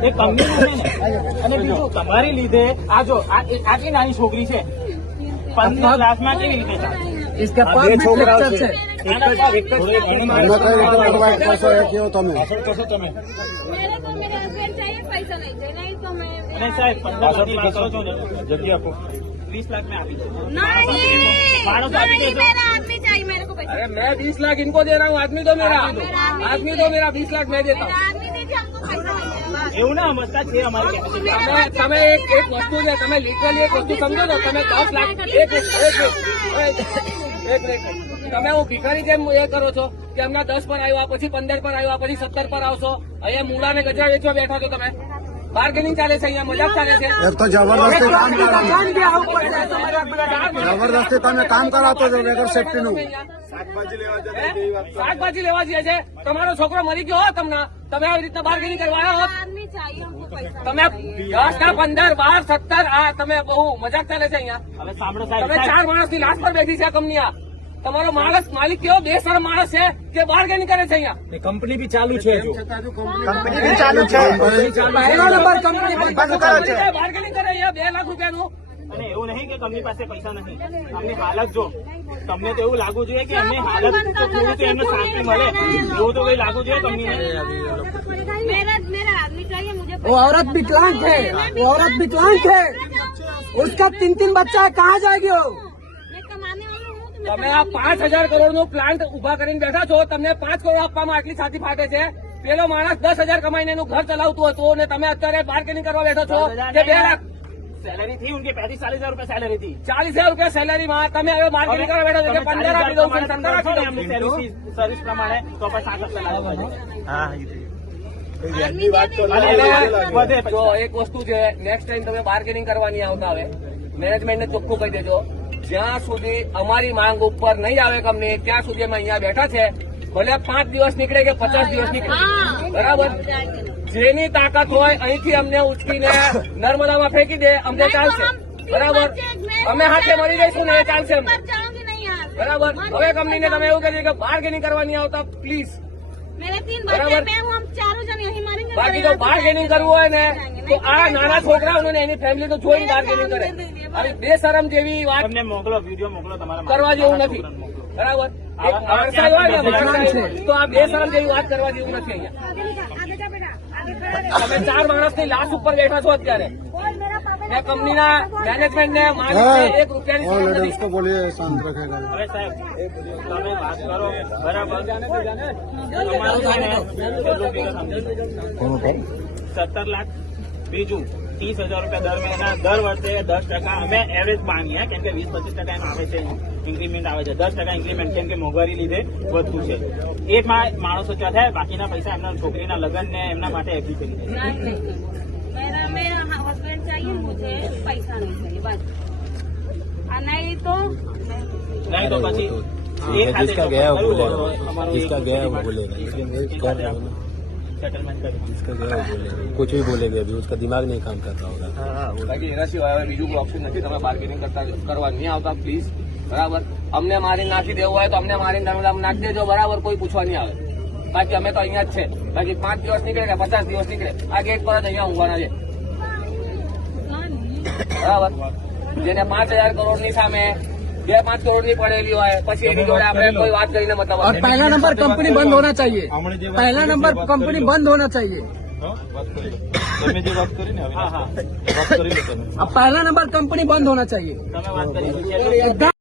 એ કંપનીનું છે ને અને બીજું તમારી લીધે આ જો આ એ- આટલી નાની છોકરી છે પંદર લાખમાં કેવી રીતે ચાલે? इसके पास भी फ्रैक्चर છે આના પર એક જ એમને કઈ રીતે એડવાઇસ કરશો એ કહો તમે मेरे को मेरे हस्बैंड चाहिए पैसा नहीं चाहिए नहीं तो मैं અને સાહેબ પંદર લાખની વાત કરો છો ને જગ્યા આપો વીસ લાખ મેં આપી દઉં नहीं मारो तो अभी नहीं दे दो। मेरा आदमी चाहिए मेरे को पैसा अरे मैं बीस लाख इनको दे रहा हूँ आदमी दो मेरा आदमी दो मेरा बीस लाख मैं देता मेरा એવું ના સમજતા છે અમારી તમે એક એક વસ્તુ છે તમે લિટરલી એક વસ્તુ સમજો છો તમે દસ લાખ એક તમે હું ભિખારી જેમ એ કરો છો કે અમને દસ પર આવ્યા પછી પંદર પર આવ્યા પછી સત્તર પર આવશો અહીંયા મૂળા ને ગજરા વેચવા બેઠા છો તમે. બાર્ગેનિંગ ચાલે છે અહીંયા મજાક ચાલે છે. જબરદસ્તી કામ જબરદસ્તી તમે કામ કરાવતો છો વેગર સેફટી નું. શાકભાજી લેવા જઈએ શાકભાજી છે તમારો છોકરો મરી ગયો તમને. તમે આવી રીતના બાર્ગેનિંગ કરવા હોત? તમે દસ ના પંદર બાર સત્તર આ તમે બહુ મજાક ચાલે છે અહીંયા. તમે ચાર માણસની લાશ પર બેસી છે આ કંપની આ. તમારો માણસ માલિક કેવો બેસર માણસ છે કે બાર્ગેનિંગ કરે છે અહીંયા? કંપની બી ચાલુ છે કંપની બી ચાલુ છે. બાર્ગેનિંગ કરે અહીંયા બે લાખ રૂપિયા નું અને એવું નહીં કે કંપની પાસે પૈસા નથી અમને હાલત જો તમને તો એવું લાગવું જોઈએ કે અમને હાલત તો થોડું તો એમને શાંતિ મળે એવું તો કઈ લાગવું જોઈએ કંપનીને मेरा मेरा आदमी चाहिए मुझे वो औरत विकलांग है वो औरत विकलांग है उसका तीन तीन बच्चा है कहाँ जाएगी वो मैं कमाने वाली हूँ तो मैं તમે આ પાંચ હજાર કરોડ નું પ્લાન્ટ ઉભા કરીને બેઠા છો તમને પાંચ કરોડ આપવામાં આટલી છાતી ફાટે છે પેલો માણસ દસ હજાર કમાઈને એનું ઘર ચલાવતું હતું અને તમે અત્યારે બાર્ગેનિંગ કરવા બેઠા છો કે બે લાખ સેલેરી થી ઉનકે पैंतीस चालीस हजार रुपया सैलरी थी ચાલીસ હજાર રૂપિયા સેલેરીમાં તમે હવે બાર્ગેનિંગ કરવા બેઠા છો કે પંદર આપી દઉં છું પંદર આપી દઉં છું સર્વિસ પ્રમાણે તો પણ સાત હપ્તા લાગવા પડે आदमी दे दीजिए। અને વધે જો એક વસ્તુ છે નેક્સ્ટ ટાઈમ તમે બાર્ગેનિંગ કરવાની આવતા હવે મેનેજમેન્ટને ચોખ્ખું કહી દેજો જ્યાં સુધી અમારી માંગ ઉપર નહીં આવે કંપની ત્યાં સુધી અમે અહીંયા બેઠા છે ભલે પાંચ દિવસ નીકળે કે પચાસ દિવસ નીકળે हाँ બરાબર जाएंगे ना। જેની તાકાત હોય અહીંથી અમને ઉચકીને નર્મદામાં ફેંકી દે. અમને ચાલશે બરાબર? અમે હાથે મરી જઈશું ને એ ચાલશે બરાબર? હવે કંપનીને તમે એવું કહી કે બાર્ગેનિંગ કરવાની આવતા પ્લીઝ બરાબર? બાકી તો બાર્ગેનિંગ કરવું હોય ને તો આ નાના છોકરાઓને એની ફેમિલી તો જોઈને બાર્ગેનિંગ કરે. અને બેશરમ જેવી વાત મોકલો વીડિયો મોકલો તમારા કરવા જેવું નથી. બરાબર? તો આ બેશરમ જેવી વાત કરવા જેવું નથી અહીંયા. તમે ચાર માણસની લાશ ઉપર બેઠા છો અત્યારે. મેં કંપનીના મેનેજમેન્ટને માલિકને એક રૂપિયાની બોલીએ શાંત રખેગા સાહેબ તમે વાત કરો. બરાબર? સત્તર લાખ બીજું. ત્રીસ હજાર રૂપિયા દર મહિના દર વર્ષે દસ ટકા અમે એવરેજ માનીએ કેમ કે વીસ પચીસ ટકા એમ આવે છે ઇન્ક્રીમેન્ટ આવે છે દસ ટકા ઇન્ક્રીમેન્ટ કેમ કે મોંઘવારી લીધે વધતું છે એ મા- માણસો ત્યાં થાય બાકીના પૈસા એમના છોકરીના લગ્ન ને એમના માટે એફડી કરી દે नहीं नहीं मेरा मेरा हस्बैंड चाहिए मुझे पैसा नहीं चाहिए बस और नहीं तो નહીં તો પછી એક હાથે जिसका તો गया वो કરવું बोलेगा હોય તો અમારું जिसका એક गया वो એક बोलेगा लेकिन એક एक कर હાથે रहे हो ना સેટલમેન્ટ કરી जिसका गया वो बोलेगा कुछ भी बोलेंगे अभी उसका दिमाग नहीं काम कर रहा होगा બાકી એના સિવાય હવે બીજું કોઈ ઓપ્શન નથી તમે બાર્ગેનિંગ કરતા કરવા નહીં આવતા પ્લીઝ બરાબર અમને મારી નાખી દેવું હોય તો અમને મારીને તમે નાખી દેજો બરાબર કોઈ પૂછવા નહીં આવે બાકી અમે તો અહીંયા જ છે બાકી પાંચ દિવસ નીકળે કે પચાસ દિવસ નીકળે આ ગેટ પર જ અહીંયા ઊંઘવાના છે બરાબર જેને પાંચ હજાર કરોડ ની સામે બે પાંચ કરોડ ની પડેલી હોય પછી એની જોડે આપણે કોઈ વાત કરીને મતલબ और હશે. पहला नंबर कंपनी बंद होना चाहिए पहला नंबर कंपनी बंद होना चाहिए તમે જે વાત કરી ને હા હા વાત કરી લો તમે अब पहला नंबर कंपनी बंद होना चाहिए તમે વાત કરી एकदम